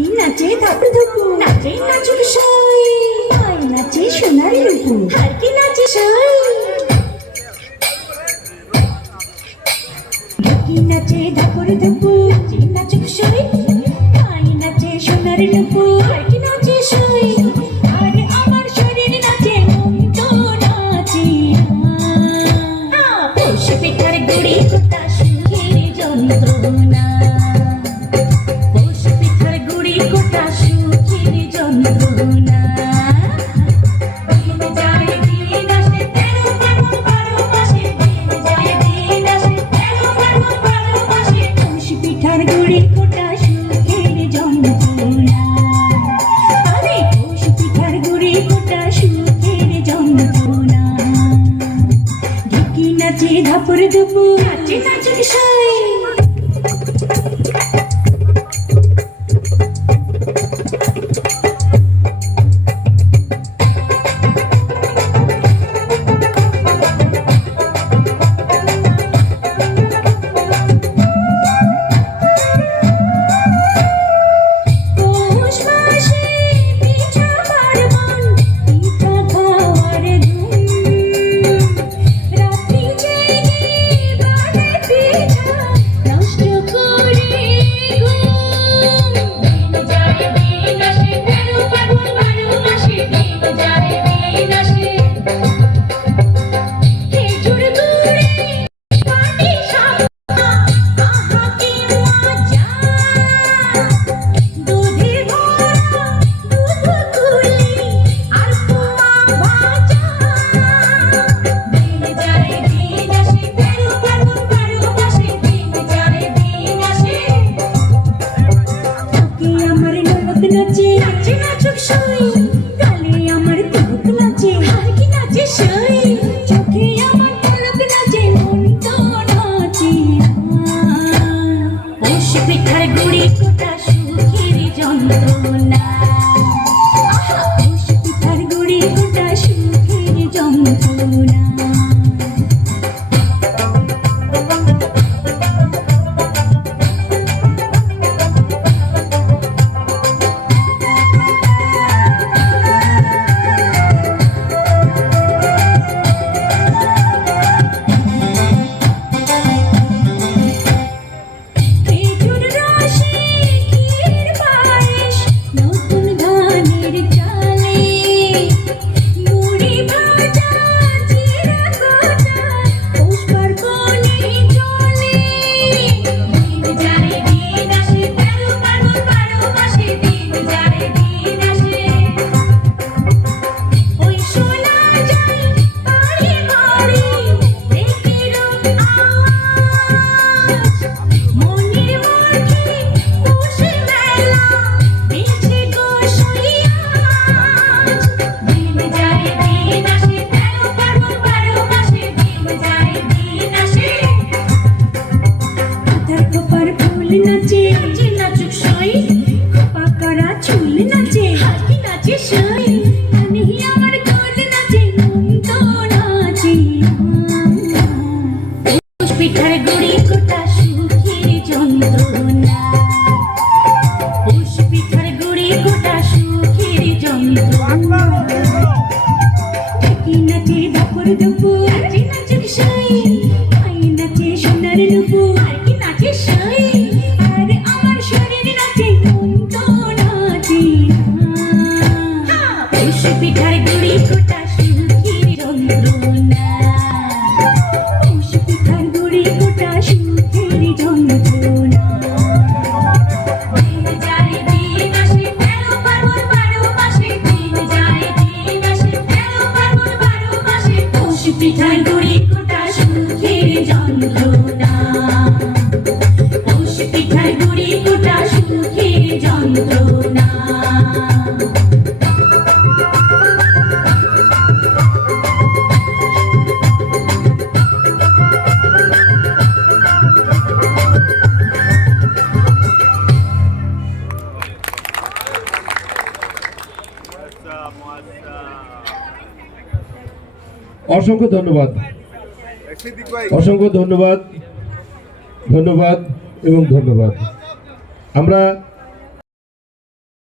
কি নাচে ধাপু ধুপু? নাচে নাচুর সাই। নাচে সোনার রূপু আর কি নাচে সাই? ঢুকি নাচে ধাপুর ধুপু। নাচে নাচুর সাই আই নাচে সোনার রূপু আর কি নাচে সাই? আর আমার শরীর নাচে মন তো নাচে পিঠার গুড়ি কোটা যন্ত্রণা। নাচে দেবো। নাচে নাচে সাই নাচে নাচে, নাচুক সই গালে আমার কুলুক নাচে আর কি নাচে সই চোখে আমার পলক নাচে, মন তো নাচে পোষ পিঠার গুড়ি কোটা সুখের যন্ত্রণা। পোষ পিঠার গুড়ি কোটা সুখের যন্ত্রণা। খোপার নাচে নাচে নাচুক সই। খোপা করা চুল নাচে, হাতি নাচে সই। আমি আমার গোল নাচে তো নাচে। পিঠার গুড়ি কোটা সুখের যন্ত্রণা। পিঠার গুড়ি কোটা সুখের যন্ত্রণা। নাচে ধাপুর দুপুর নাচে নাচুক সোনার নুপুর পিঠার গুড়ি কোটা সুখের যন্ত্রণা। অসংখ্য ধন্যবাদ। অসংখ্য ধন্যবাদ ধন্যবাদ এবং ধন্যবাদ। আমরা